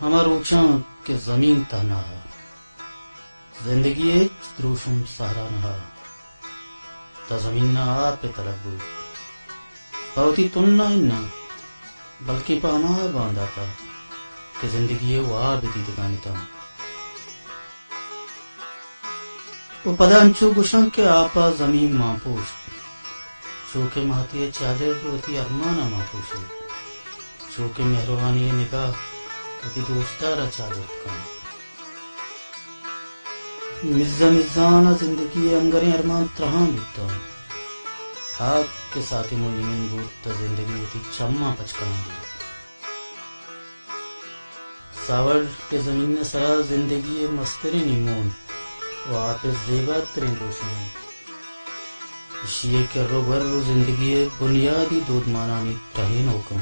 हमार ऊंचा के जमीन तना है, जिंदगी द्रोशुम सहारा नहा ता जमीन ना आप तलबू पौती तुलना इन्ना बल्कि पामा बांधा था कि जिंदगी वो आ बिती दिखाता वो पदांचो गुशं के आपा जमीन मापूश चोके महती चादर रोती अरमाना मापूशी चोके मेहरबानी निगाह अति दोस्तारा चादर का मिज़्ज़ा मिज़्ज़ाना जिंदगी अंगरे अरमान त्रहां बुता हाक के साथी मोयमिन बूता जिंदगी होती चम्मा पचकाना सावर के जमीन ने सरा जिंदगी मस्तरे निमोन वो आपे जेबा त्रें रोशनी इशिये के रोबर जिंदगी बुनियादी दूध मानानी टहीन होकम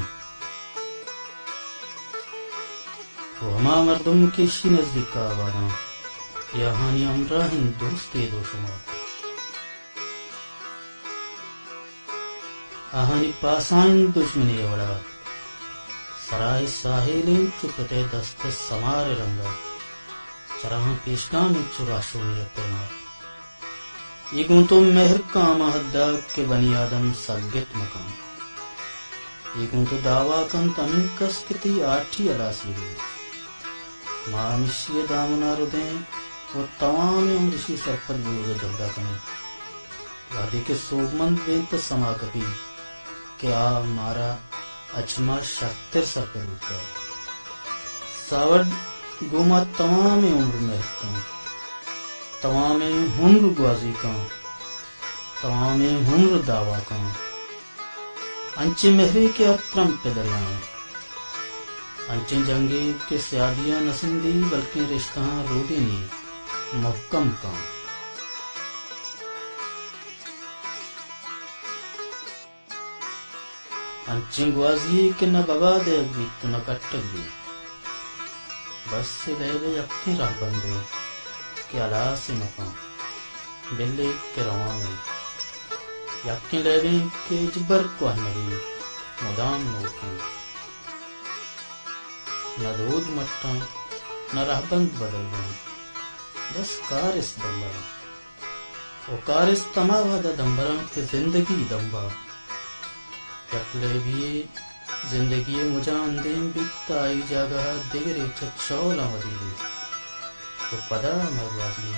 वो हमा मर्दम के शी नजदीक का आवादा यहानी अमरा हिंद दोस्ती दोशुमार आहानी पासाइन दुश्मनी एवड़ा सराय साहिलें चुपते दस्ते समारे रंगा चराह पेशगा में चुराशो ने अपना इगुं तो मेहर का महद्दा के बनी आदम सग्गित मकाम इगुं तो दावा कन तमिन कस किती आठी अलासी मामिशिये दामना रुदे और तमाम ऋषि सरपत बुलुगे जगदा कने वादे के सोगमंद बेंत समा कपी के आ मारा अचमा शक्तिर सर पे उठता सावड गुमा तमाम उम्र में का तमाम उम्र ग्वाजी का तमाम उम्र दावा का अंचे मेहरे के अत्रम पे दरियाएं अंचे जंगे के स्यादियां नसिंदी बल्कि रिश्ता रोटी नहीं मुहक्कम का अंचे ग्वाजी के न बगा दे भी तो न कटक भी बस से गए यक्ति राह बंदे के अला से मकान बिल्ले के रवाने यक्ति लेवे के जबर को नबी मुदाम नोकन न दूध मट्टा न रहबंद बदलवन बस कारिस दंबरा वो कारिस तमावादा दंबरा के जिंदगी दंबा यकले भी जिंदगी मुझा अंदेम बिकता आई जगह दिगरे चौला वदीले तो पदा मरवाजी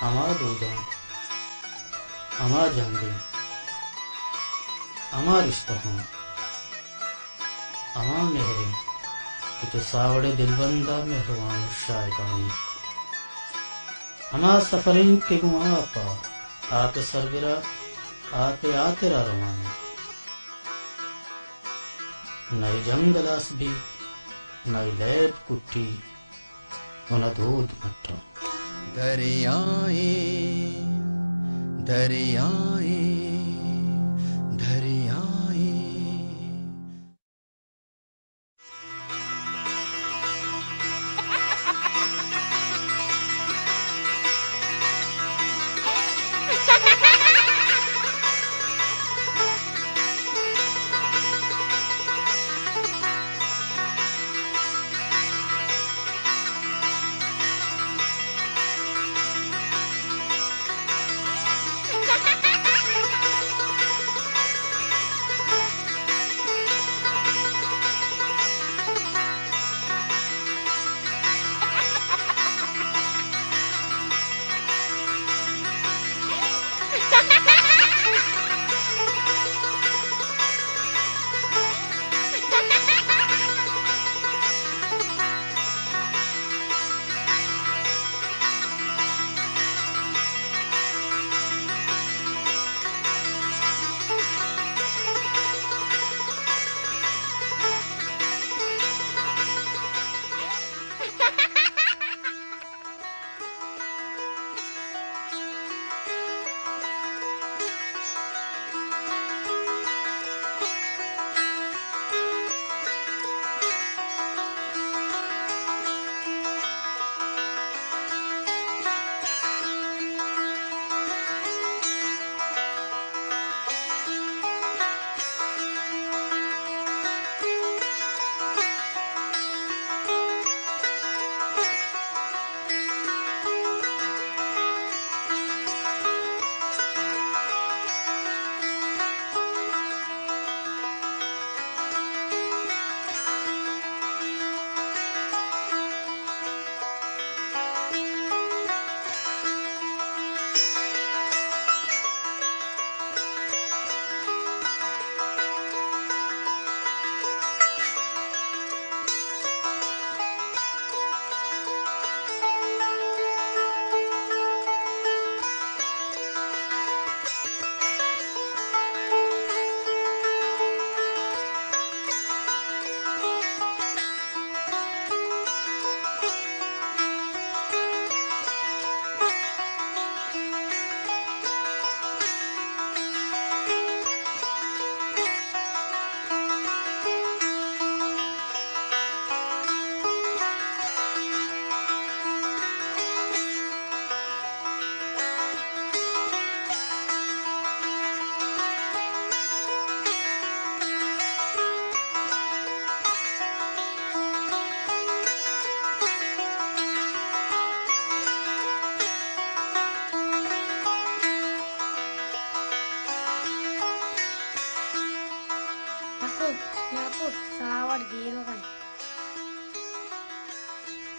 हमा दूधा हमा जंगे हमा रिश्तों हमा मेहरे कि सावड़े दिलबंदा मेहरबान शायगानी हमा सफरिंग के गुआ आपा आप सरबिरा आप आतेरा रवानी नई जंगलास भी नई लैब कुट्टी उन दूध मट्टा दरियाए दरियाए दरियाए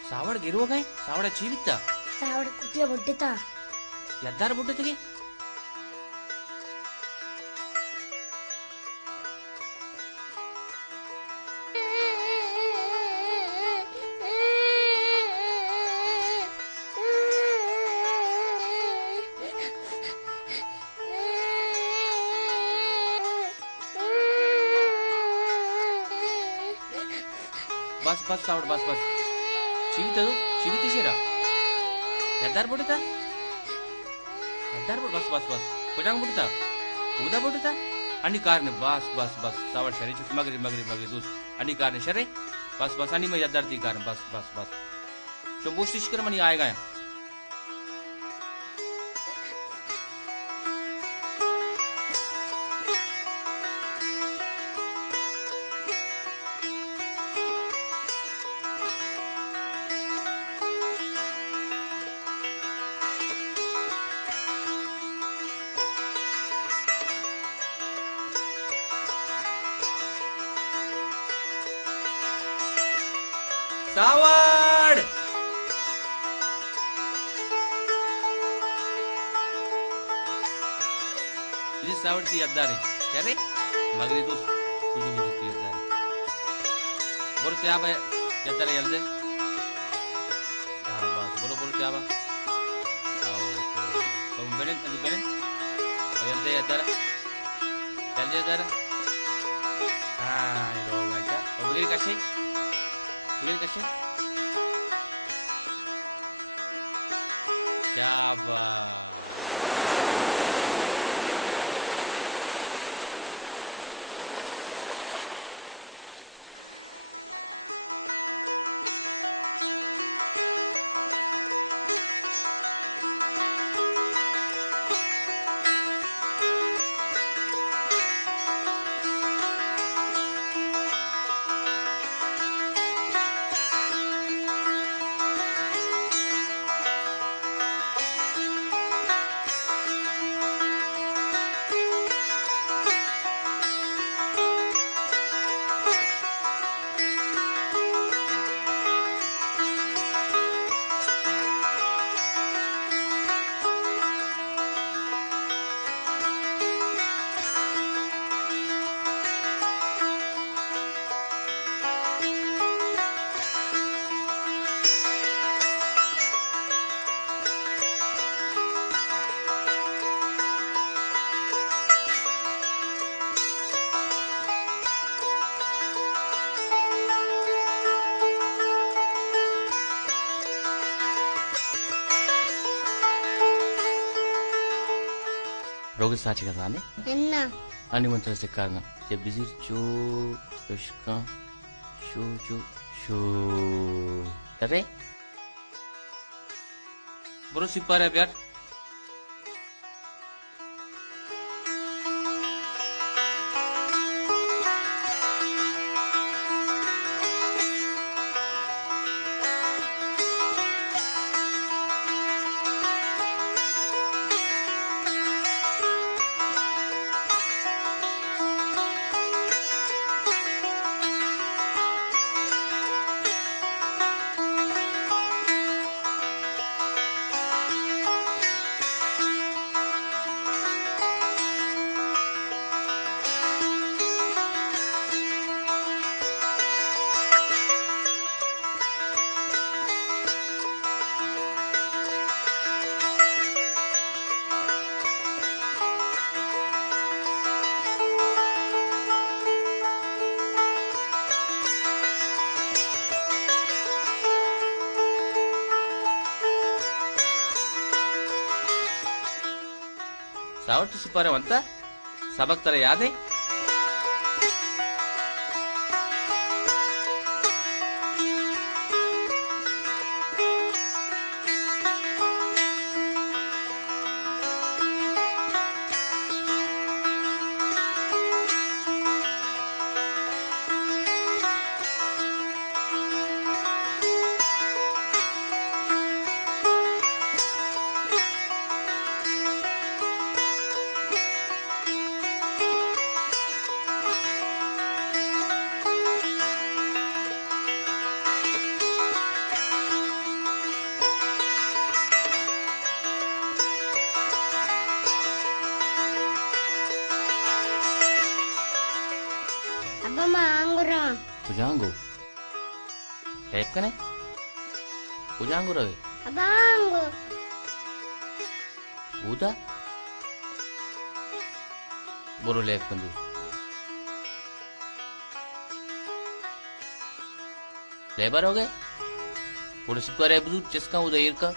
सावड़ गिरो गए सावड़ जीवित सावड़ कुटिया बड्डेता यद्दार बुड्ढे तेगे बस बस सावड़ बस बस जीवित जीवित शेरा यद्दार बुड्ढे यद्दार बस बस बस कोजांग बुड्ढे उदा बुड्ढे अन्नी कारने बस बस बस सावड़ शरी मगरी मगरी मगरी दूस अन्नी कारने शरे बस बस अन्नी में यद्दार ती कारन बस बस बस जो बोस्टिश कर मनी आएगा सावड़ ఇది సావడ్ తీయద్దారి సరే మగరి దోస్ కుజు కుజు తీయద్దారి బొరు త్యాబ యద్దర యల్దే శాబాస్ బొరు బొరు త్యాబ ఆవ్ కం బెనెన్ అది బెనెన్ యల్దే యద్దర యల్దే యద్దర ఇరో గంట బగిరి కషే बगैर कैसे शाबाश रोग साची का जाने एन्ना अनि मंत्र से कारण ये बिजिर चो पेशका शो शो शो करे बरो सिपार है प्यार सावट सिपारे वंता सबक तरह याद है Pujango. Lep kane? Pujango rave. Abango. Uda? Boro lep kandu. Lebar हो गए? Udah sebar ya betul ceska udah irka.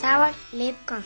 सावर लेप का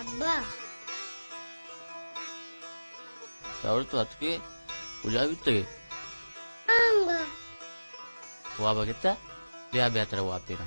अब्बा ಯಾವತ್ತು ಅದಕ್ಕೆ ಪೂಜಾ ಬಿತ್ತಗೆ अंग ವಾ ಬಗೆತ್ತ ಬ್ಯಾ ಬ್ಯಾತರ ವಾಪಿನ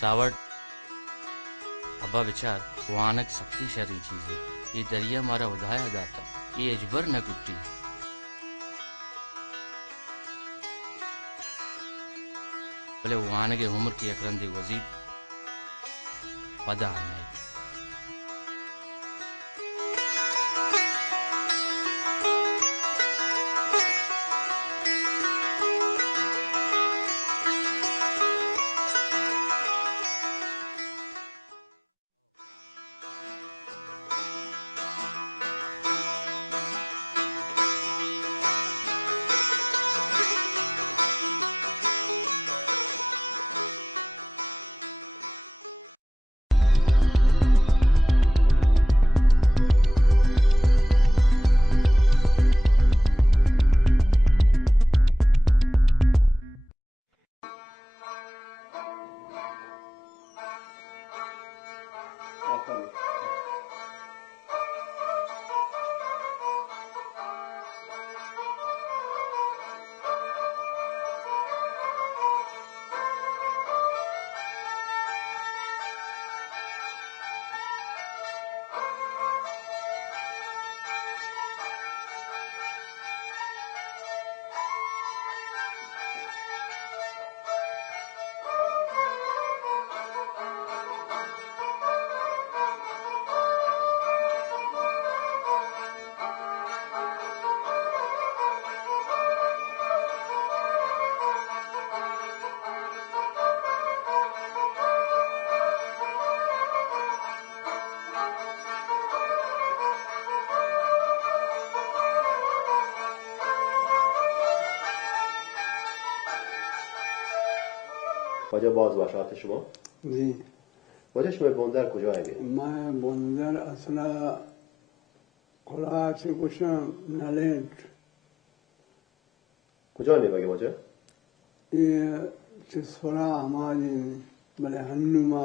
सावट अब्बा विचार वानक शक्तिशाली चीज है। ये दरिया मारा वधाया दाता, ये अजबर न कुट्टी। बोले वान के उम्र की अकरंदी वजीद पदा नहीं। وجه باز باشات شما؟ जी وجه شما بندر کجا هایی؟ मैं बंदर असला खुला से कुछ नलेंट کجا نیمگه وجه؟ ये सोरा हमारी बले हन्नुमा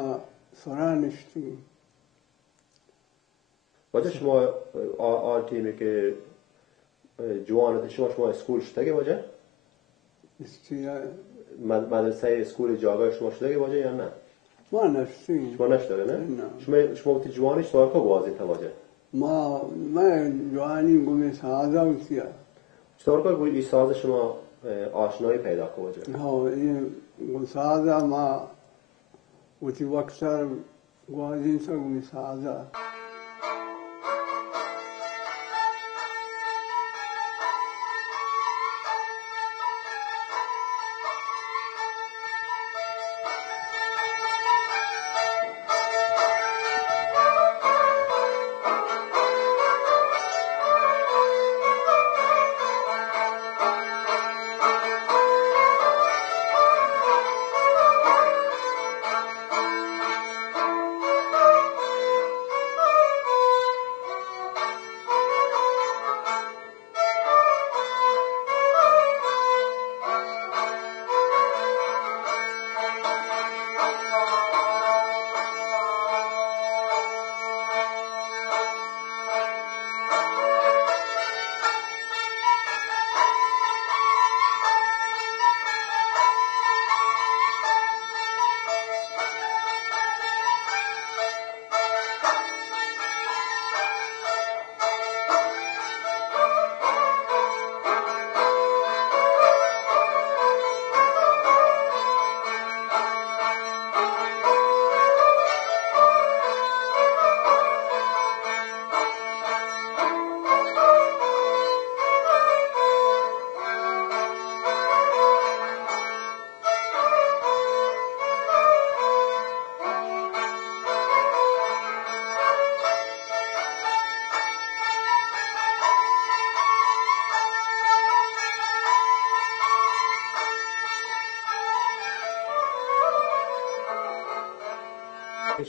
सोरा निश्ती وجه شما آن تیمی که جوانت شما اسکول شده که وجه؟ निश्ती مدرسه اسکول جاگاه شما شده که وجه یا نه؟ ما निश्ती شما نشده نه؟ نه. شما وقتی جوانش سوال که گوازی تا وجه؟ मैं जवानी गुमे साजा उसिया چطور که این ساز شما آشنایی پیدا که وجه؟ हाँ ये गुसाजा माँ उसी वक्त गुआजी से गुमे साजा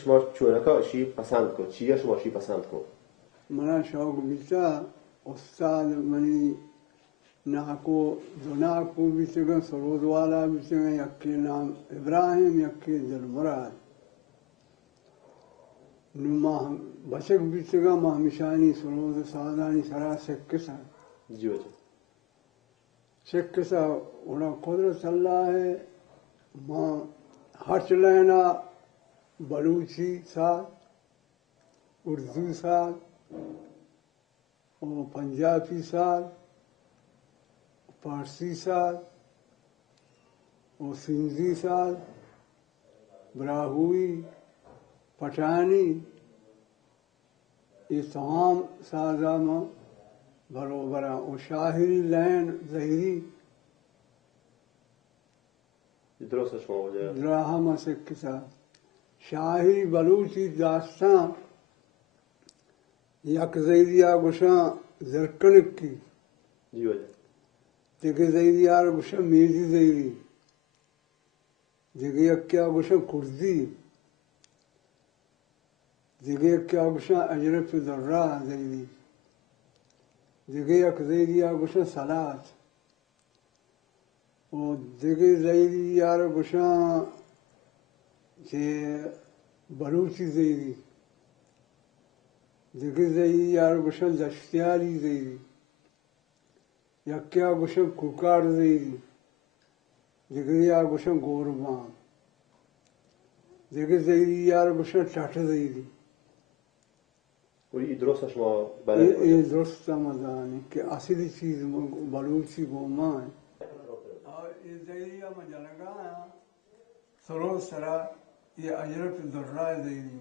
شما چونکا شی پسند کن چیه شما شی پسند کن मना शौक बिचा उस्ताद मनी नाको जोनाको बिचगा सरोद वाला बिचगा यक्के नाम इब्राहिम यक्के जलमुराद नुमा बशक बिचगा मामिशानी सरोद सादानी सरा सेक्कसा जी वजह सेक्कसा उड़ा कुदरत अल्लाह है मां हट लेना बलूची साथ, उर्दू साथ, और पंजाबी साथ, फारसी साथ, और सिंधी साथ, ब्राहुई, पठानी, ये तमाम साजा में बरोबर हैं। और शाहिरी लैन जहरी درست شما وجه राहम से किसा शाहिरी बलूची दास्तां यक जैरिया गुशा जरकन की जी वजह जगह जैरिया गुशा मेजी जैरी जगह क्या गुशा कुर्दी जगह क्या गुशा अजरफ दर्रा जैरी जगह यक जैरिया गुशा सलात और जगह जैरिया गुशा जे बलूची जैरी जगह जैरिया गुशा दश्तियारी जैरी यक्या गुशा कुकार जैरी जगरिया गुशा गोरबान जगह जैरिया गुशा टाट जैरी और ये درست شما ये بلد दुरुस्त मजानी कि असली चीज बलूची गोमा है और ये जैरिया में जलगा सरो सरा ये अजरफ दर्रा जैरी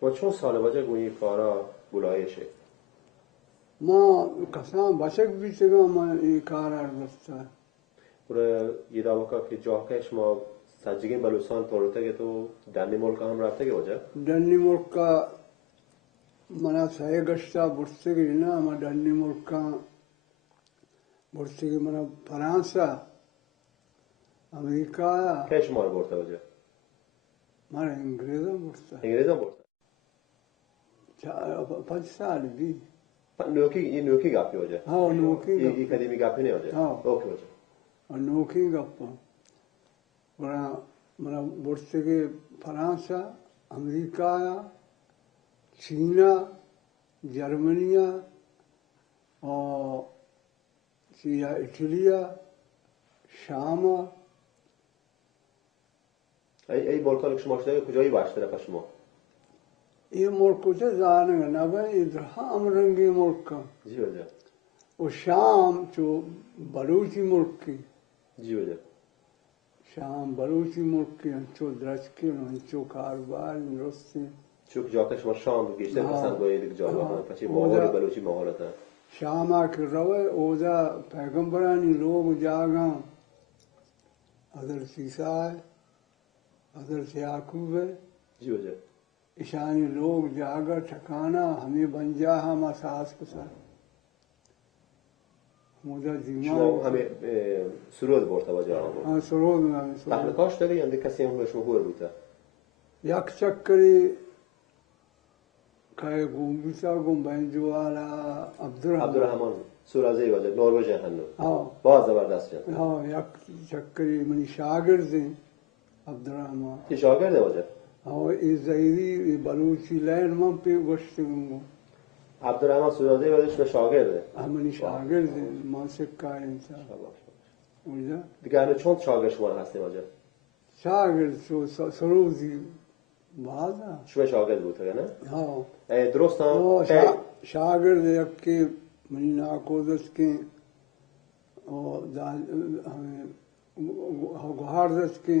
شما چون سال وجه گویی کارا بلایشه ما قسم بچک بیچگاه ما این کار ارزسته और ये दावा का कि जो है शमा सज्जिगे बलूसान तोड़ते के तो दानी मोल का हम रास्ते के वजह डन्नी मुल्क का मना सही गश्ता बुर्सगी ना मैं डन्नी मुल्क का बुर्सगी मना फ्रांसा अमेरिका क्या शुमार बोलता वजह मारे अंग्रेजा बुर्सा अंग्रेजा बोलता 5 साल भी न्यूकी गापी वजह हाँ नौकरी ये कदीमी गापी नहीं वजह हाँ। ओके वजह नौकरी गप्पा बड़ा मना बुर्सगी फ्रांसा अमेरिका चीना जर्मनिया और या इटलिया शाम ای بولکان که شما شده کجایی باش طرف شما این ملک کجا زانه نبه ایدر هم رنگی ملک جی وجه و شام چو بلوچی ملکی جی وجه شام بلوچی ملکی انچو درچکی انچو کاربار درستی چون جا که شما شام گیشتر پسند باید یک جا هم پچی اودا- ماهول بلوچی ماهولتا شام که روه اوزا پیغمبرانی لوگ جاگا حضرت عیسی حضرت یعقوب جی وجه ईशानी लोग जागर ठिकाना हमें बन जा हम आसास के साथ मुझे شما जीवन همه سرود برتا با جا هم हाँ सरोद में تخلقاش داری یا کسی هم هوش مهور بوده यक चक्करी काय गुम्बिसा गुम्बैंजो वाला عبدالرحمن سورازی وجه نروژ هنو हाँ باز زبردست جد हाँ यक चक्करी मनी शागिर से अब्दुर्रहमान یه شاگرده وجه हाँ इज़ाइरी बलूची लैंड में पे गोश्त गुंगो عبدالرحمن سورازی وجه شما شاگرده हमनी शागिर से मानसिक का इंसान मुझे دیگه هنو چند شاگرد شما هستی وجه शागिर सो सरोजी बाजा شما شاگرد بوده نه हाँ درست هم वो शागिर्द यक्के मनी नाकोदस के और गुहारदस के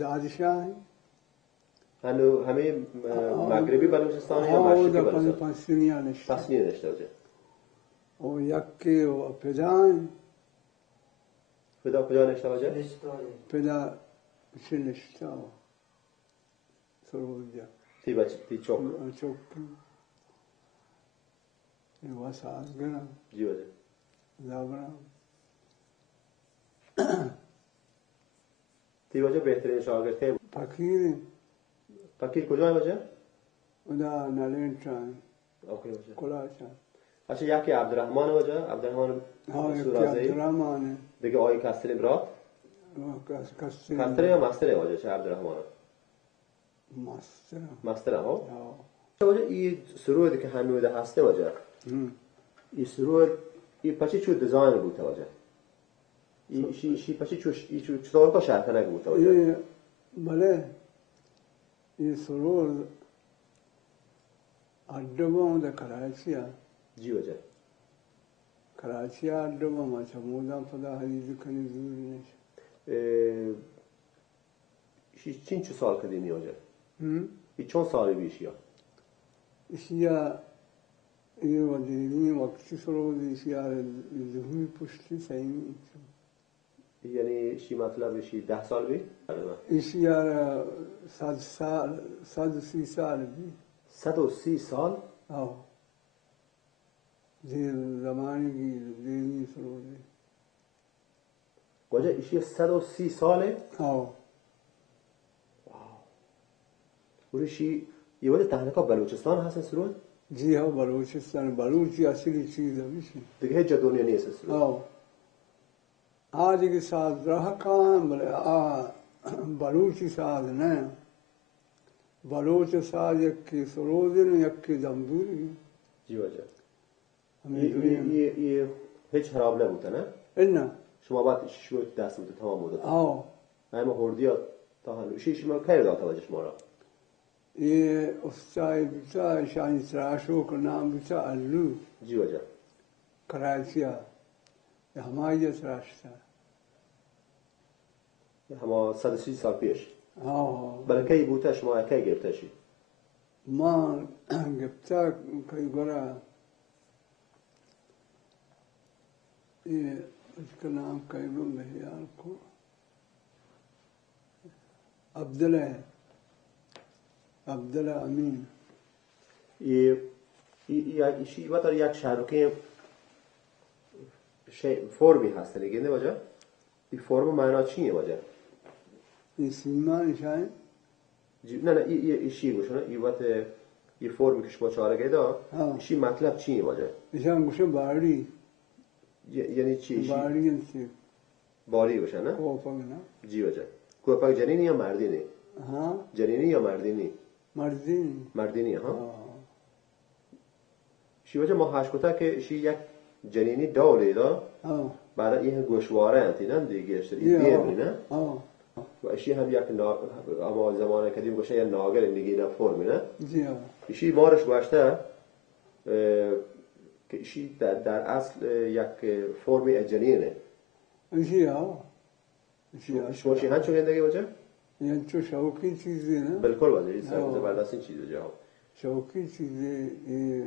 दादशाह हैं هنو همه مغربی بلوچستان یا हाँ वो مشرقی दफन بلوچستان पंचनिया निश्चित پس نیه نشته وجه और यक्के और फिजाएं خدا کجا نشته وجه फिजा से निश्चित सरोजा تی بچه تی چوک चौकी ये वसास गना جی وجه जाबरा تی وجه بهترین شاگرد که फकीर فقیر کجا وجه उदा नलेन चान اوکی وجه कोला चान اچھا یکی عبدالرحمن وجه عبدالرحمن हाँ एक سورازی अब्दुर्रहमान है دیگه آقای کستری برات कस्से کستری یا مستره وجه چه عبدالرحمن मास्टर مستره ها हाँ وجه این سرود که هنوده هسته وجه این سرود این پچی چو دیزاین بوده وجه این شی پچی چو چطور که شرطه نگه بوده وجه ये भले ये सरोज अड्डबों द कराचिया جی وجه कराचिया अड्डबों में चमूदा पदा हदीद कनी दूरी नहीं چین چه سال قدیمی وجه این چون سالی بیشی ها इसिया ये वजीनी वक्ती सरोज इसिया जुहमी पुष्टि सही یعنی شی مطلب شی 10 سال بی इसिया साद सी साल भी 130 سال आओ जे जमाने की देवी सरोज وجه ایشی 130 ساله आओ وریشی یه وجه تحریکا بلوچستان هستن سرود जी हाँ बलूचिस्तान बलूची असली चीज है विषय دیگه هیچ جا دنیا نیست سرود आओ आज के साथ रह कहाँ बोले बलूची साज न बलूच साज एक की सरोजन एक की जमदूरी جی وجه हमें दुनिया में یه هیچ خراب نبوده نه इन्ना شما باید شو دست بوده تمام بوده आओ اما هردیا تا حالا شما کی داد توجه شما را ये उस्ताद बिचा शानी त्राशो का नाम बिचा अल्लू جی وجه कराचिया ये हमारी त्राश था اما 130 سال پیش हाँ برای کی بوده شما کی گرفته شی मां गिफ्ता कई बड़ा ये उसका नाम कई लोग है यार को अब्दुल्ला अमीन ایشی و در یک شبکه فرمی هست دیگه نه وجه این فرم معنا چیه وجه ये सीमा निशान نه نه ایشی گوش نه این وقت این فرمی که شما چاره گیدا हाँ ایشی مطلب چیه وجه निशान कुछ बाड़ी یعنی چی ایشی बाड़ी से باری باشه نه को पगना جی وجه کوپک جنینی یا مردینی हाँ جنینی یا مردینی मर्जी مردینی ها हाँ شی وجه ما هشکتا که شی یک جنینی دولی دا हाँ بعد این گوشواره انتی نه دیگه اشتر این ये بیمری نه हाँ و اشی هم یک اما زمان قدیم گوشه یا ناگر دیگه اینا فرمی نه جی ها اشی مارش گوشته که اشی در اصل یک فرمی جنینه جی ها جی ها شما چی هنچو گندگی وجه؟ یعنی چو شوقی چیزی نه بالکل وجه این آه. زبردست این چیز وجه شوقی چیزی یہ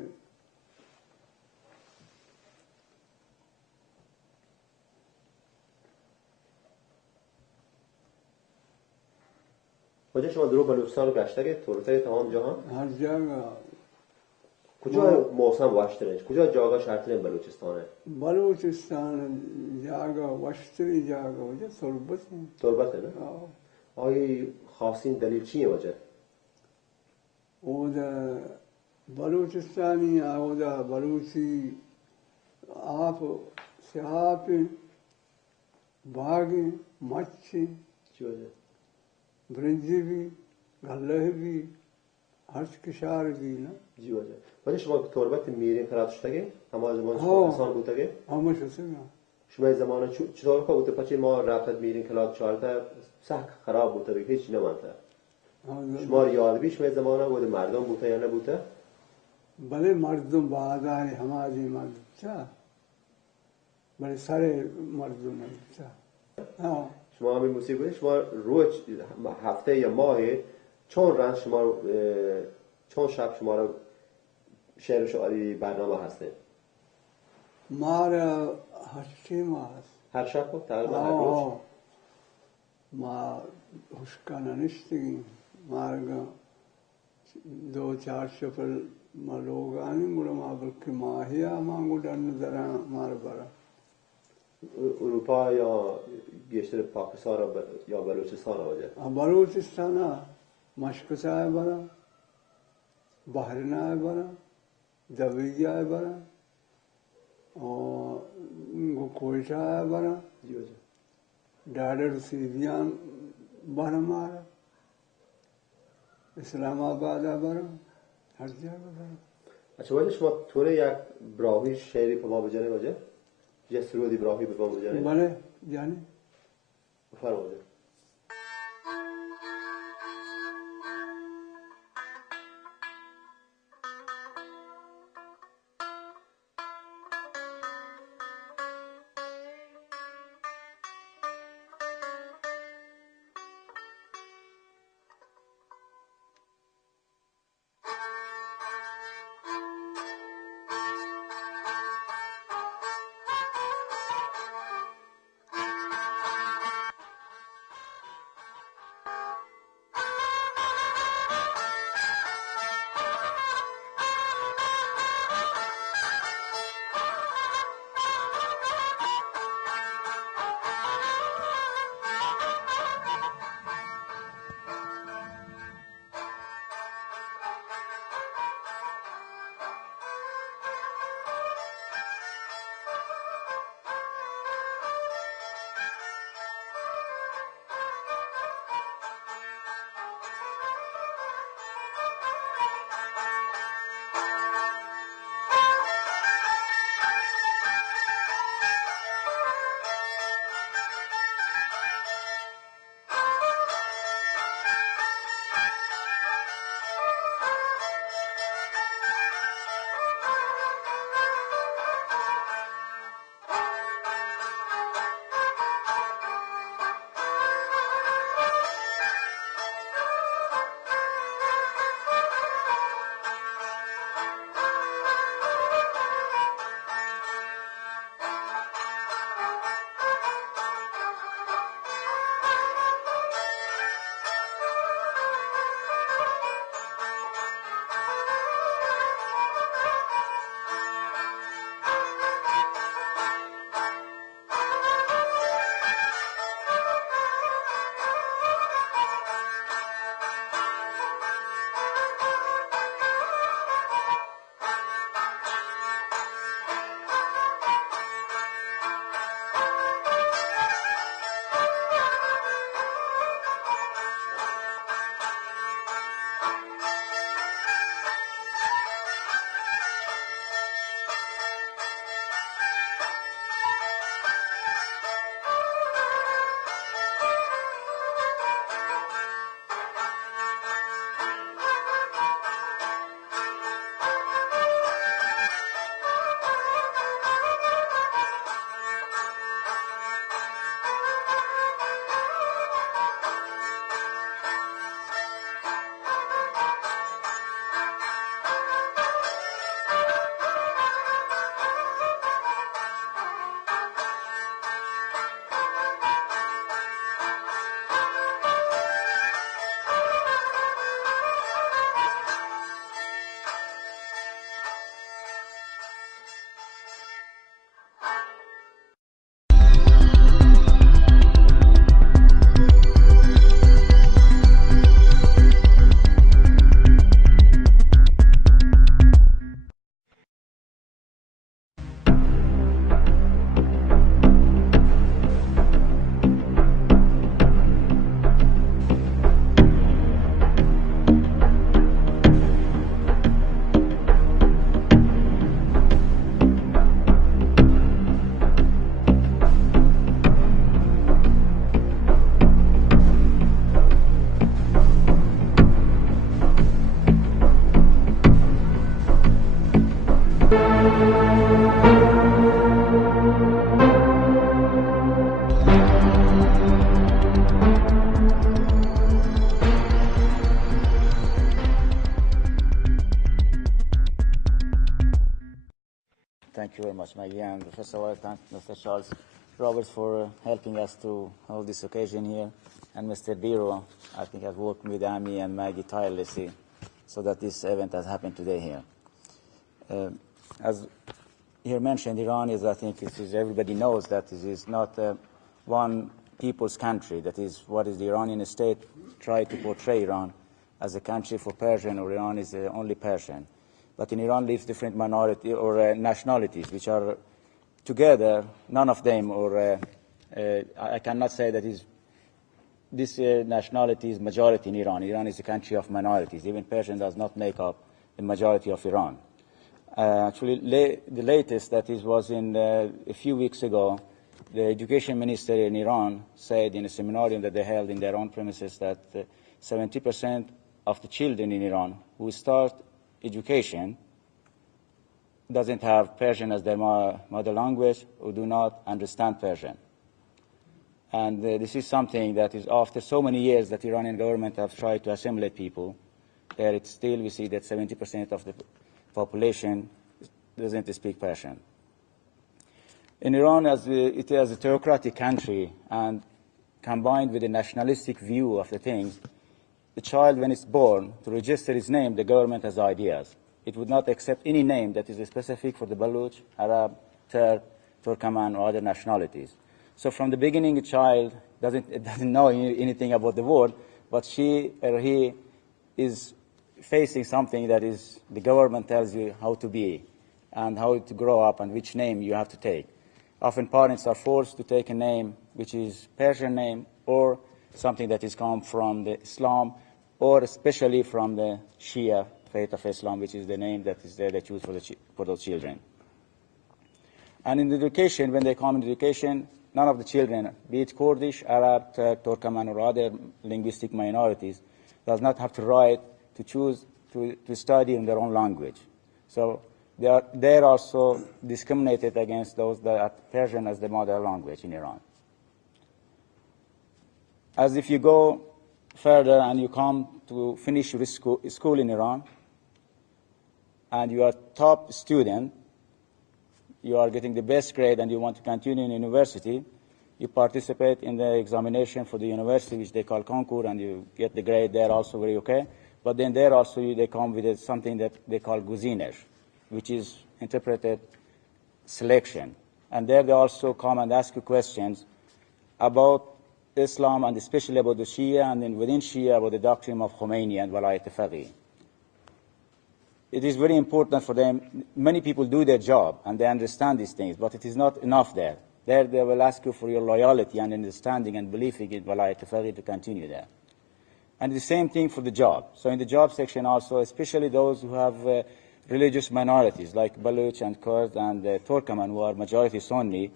وجه شما درو بلوچستان رو گشته که تورته تمام جهان ہر جگہ کجا موسم واشترینش کجا جاگا شرطرین بلوچستانه بلوچستان جگہ وشتری جگہ وجہ تربت ہے تربته نه آیا خاصین دلیل چیه وجه او دا بلوچستانی او دا بلوچی آپ سیاپ باغ مچھی چی وجه برنجی بھی گلہ بھی ہر کشار بھی نا جی وجه وجه شما تربت میرین خراب شده همه زمان آه. شما انسان بوده که ہمیں شسنا شما این زمان چطور که بوده پچه ما رفتت میرین کلاد چارته سخت خراب بوده که هیچ نمانده شما یاد بی شما این زمان بوده مردم بوده یا نبوده بلے مردم بازار ہماری مرد چا بلے سارے مردم چا ہاں شما همین موسیقی بوده شما روز هفته یا ماه چون رنج شما چون شب شما رو شعر و شعری برنامه هسته مارا ہستی ماس هر شب کو تقریبا هر روز آه ما حشکانہ نشتگی مارگا دو چار شفل ما لوگ آنی مڑا ما بلکہ ماہیا مانگو ڈن دران مار برا اروپا یا گشتر پاکستان یا بلوچستان وجه بلوچستانا مشکس آئے برا بحرین آئے برا دوی آئے برا اور کوئٹہ آئے برا جی وجه ڈاڈر سیدیان برا مارا اسلام آباد آئے برا ہر جگہ برا اچھا وجه شما تونه یک براهی شعری پا ما بجانه وجه یه سرودی براهی به ما بجانه بلے جانے بفرم وجه Thank you very much, Maggie. And first of all, I thank Mr. Charles Roberts for helping us to hold this occasion here. And Mr. Biro, I think, has worked with Amy and Maggie tirelessly so that this event has happened today here. As here mentioned, Iran is, I think, everybody knows that it is not one people's country. That is what is the Iranian state try to portray Iran as a country for Persian, or Iran is only Persian. But in Iran lives different minority or nationalities which are together, none of them, or I cannot say that this nationality is majority in Iran. Iran is a country of minorities. Even Persian does not make up the majority of Iran. Actually, the latest that was in a few weeks ago, the education minister in Iran said in a seminarium that they held in their own premises that 70% of the children in Iran who start education doesn't have Persian as their mother language or do not understand Persian. And this is something that is after so many years that the Iranian government have tried to assimilate people, there it's still we see that 70% of the population doesn't speak Persian. In Iran, as it is a theocratic country and combined with a nationalistic view of the things, the child, when it's born, to register his name, the government has ideas. It would not accept any name that is specific for the Baluch, Arab, Turk, Turkmen, or other nationalities. So from the beginning, a child doesn't know anything about the world, but she or he is facing something that is the government tells you how to be and how to grow up and which name you have to take. Often parents are forced to take a name which is Persian name or something that is come from the Islam, or especially from the Shia faith of Islam, which is the name that is there they choose for those children. And in education, when they come in education, none of the children, be it Kurdish, Arab, Turk, Turkmen, or other linguistic minorities, does not have to write to choose to study in their own language. So they are also discriminated against those that have Persian as the mother language in Iran. As if you go further and you come to finish your school in Iran, and you are top student, you are getting the best grade and you want to continue in university, you participate in the examination for the university, which they call concours, and you get the grade there also very okay. But then there also they come with something that they call guzinesh, which is interpreted selection. And there they also come and ask you questions about Islam, and especially about the Shia, and then within Shia about the doctrine of Khomeini and Walayat Faqih. It is very important for them. Many people do their job and they understand these things, but it is not enough there. There they will ask you for your loyalty and understanding and believing in Walayat Faqih to continue there. And the same thing for the job. So in the job section also, especially those who have religious minorities like Baluch and Kurd and Turkmen, who are majority Sunni,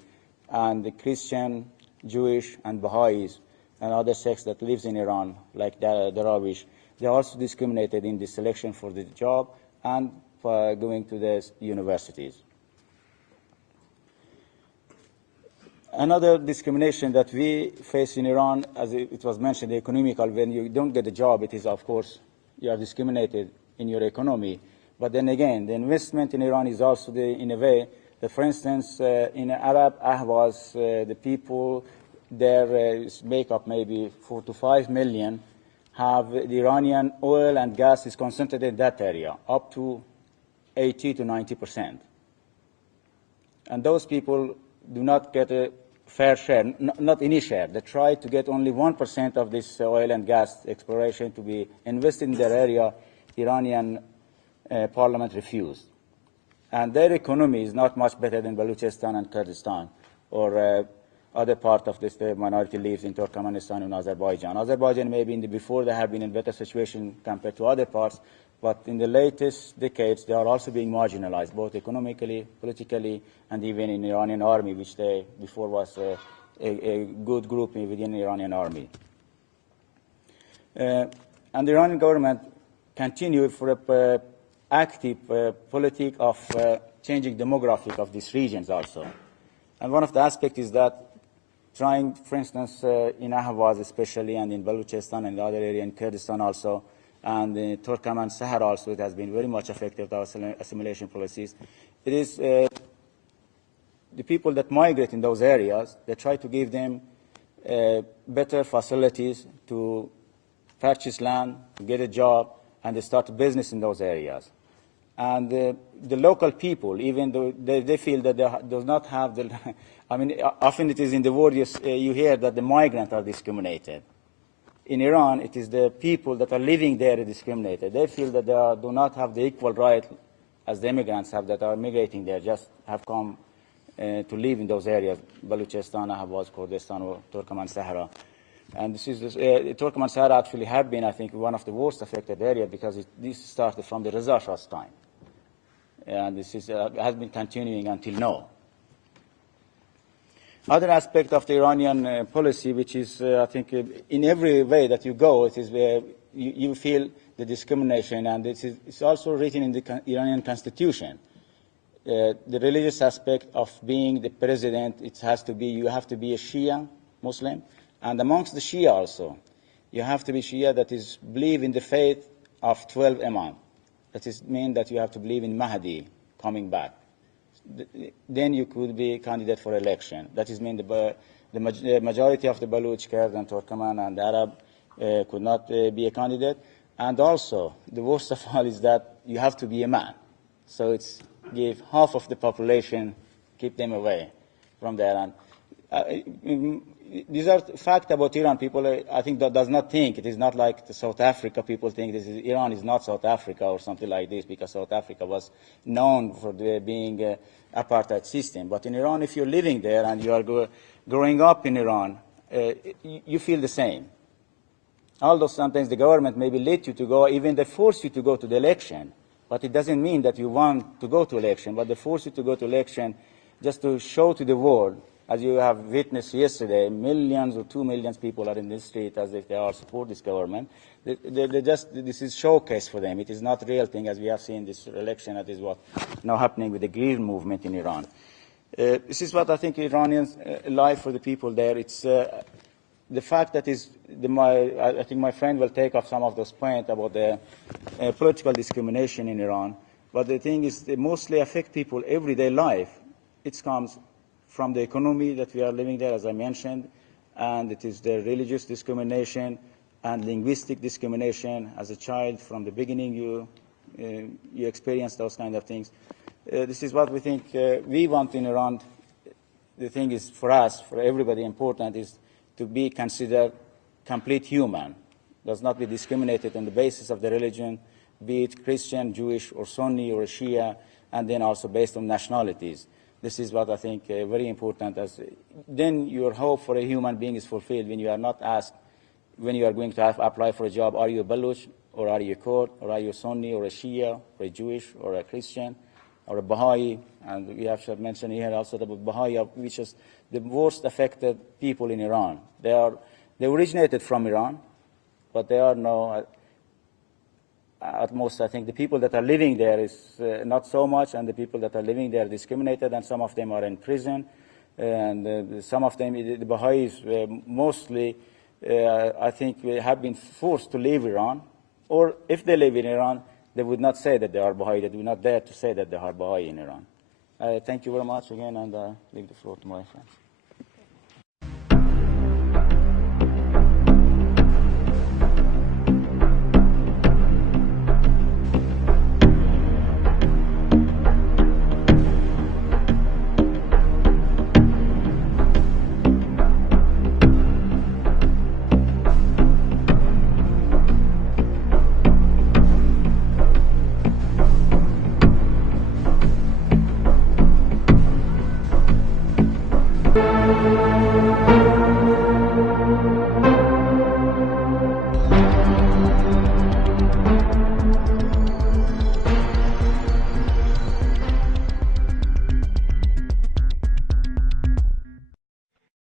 and the Christian, Jewish, and Baha'is, and other sects that lives in Iran, like the Darawish, they are also discriminated in the selection for the job and for going to the universities. Another discrimination that we face in Iran, as it was mentioned, the economical, when you don't get a job, it is, of course, you are discriminated in your economy. But then again, the investment in Iran is also in a way that, for instance, in Arab Ahvaz, the people there make up maybe 4 to 5 million, have the Iranian oil and gas is concentrated in that area, up to 80 to 90%. And those people do not get a fair share, not any share. They try to get only 1% of this oil and gas exploration to be invested in their area. Iranian parliament refused. And their economy is not much better than Baluchistan and Kurdistan, or other part of this minority lives in Turkmenistan and Azerbaijan. Azerbaijan maybe before they have been in better situation compared to other parts, but in the latest decades they are also being marginalized, both economically, politically, and even in the Iranian army, which they before was a good group within the Iranian army. And the Iranian government continued for a active politic of changing demographic of these regions also. And one of the aspects is that trying, for instance, in Ahvaz especially, and in Baluchistan and the other area in Kurdistan also, and in Turkmen Sahara also, it has been very much affected our assimilation policies. It is the people that migrate in those areas, they try to give them better facilities to purchase land, to get a job, and they start a business in those areas. And the local people, even though they feel that they do not have the, I mean, often it is in the world you hear that the migrants are discriminated. In Iran, it is the people that are living there discriminated. They feel that they do not have the equal right as the immigrants have that are migrating there, just have come to live in those areas, Baluchistan, Ahvaz, Kurdistan, or Turkmen Sahara. And this is Turkmen Sahara actually have been, I think, one of the worst affected areas because this started from the Reza Shah's time. And this has been continuing until now. Other aspect of the Iranian policy, which is, I think, in every way that you go, it is where you feel the discrimination, and it's also written in the Iranian constitution. The religious aspect of being the president, it has to be, you have to be a Shia Muslim, and amongst the Shia also, you have to be Shia that is believe in the faith of 12 Imam. That is mean that you have to believe in Mahdi coming back. Then you could be a candidate for election. That is mean the majority of the Baluch, Kurd, and Turkmen and Arab could not be a candidate. And also, the worst of all is that you have to be a man. So it's give half of the population, keep them away from there. And these are facts about Iran. People, I think, that does not think. It is not like the South Africa. People think Iran is not South Africa or something like this because South Africa was known for being an apartheid system. But in Iran, if you're living there and you are growing up in Iran, you feel the same. Although sometimes the government maybe let you to go, even they force you to go to the election. But it doesn't mean that you want to go to election, but they force you to go to election just to show to the world, as you have witnessed yesterday, millions or 2 million people are in the street as if they all support this government. This is showcase for them. It is not a real thing, as we have seen this election. That is what now happening with the Green movement in Iran. This is what I think Iranians life for the people there. It's the fact that I think my friend will take off some of those points about the political discrimination in Iran. But the thing is, they mostly affect people everyday life. It comes from the economy that we are living there, as I mentioned, and it is the religious discrimination and linguistic discrimination. As a child, from the beginning, you experience those kind of things. This is what we think we want in Iran. The thing is, for us, for everybody important, is to be considered complete human, does not be discriminated on the basis of the religion, be it Christian, Jewish, or Sunni, or Shia, and then also based on nationalities. This is what I think very important. Then your hope for a human being is fulfilled when you are not asked, when you are going to apply for a job, are you a Baluch, or are you a Kurd, or are you a Sunni, or a Shia, or a Jewish, or a Christian, or a Baha'i. And we have mentioned here also about Baha'i, which is the worst affected people in Iran. They originated from Iran, but they are now, at most, I think the people that are living there is not so much, and the people that are living there are discriminated, and some of them are in prison, and some of them, the Baha'is mostly, I think, have been forced to leave Iran, or if they live in Iran, they would not say that they are Baha'i. They would not dare to say that they are Baha'i in Iran. Thank you very much again, and I leave the floor to my friends.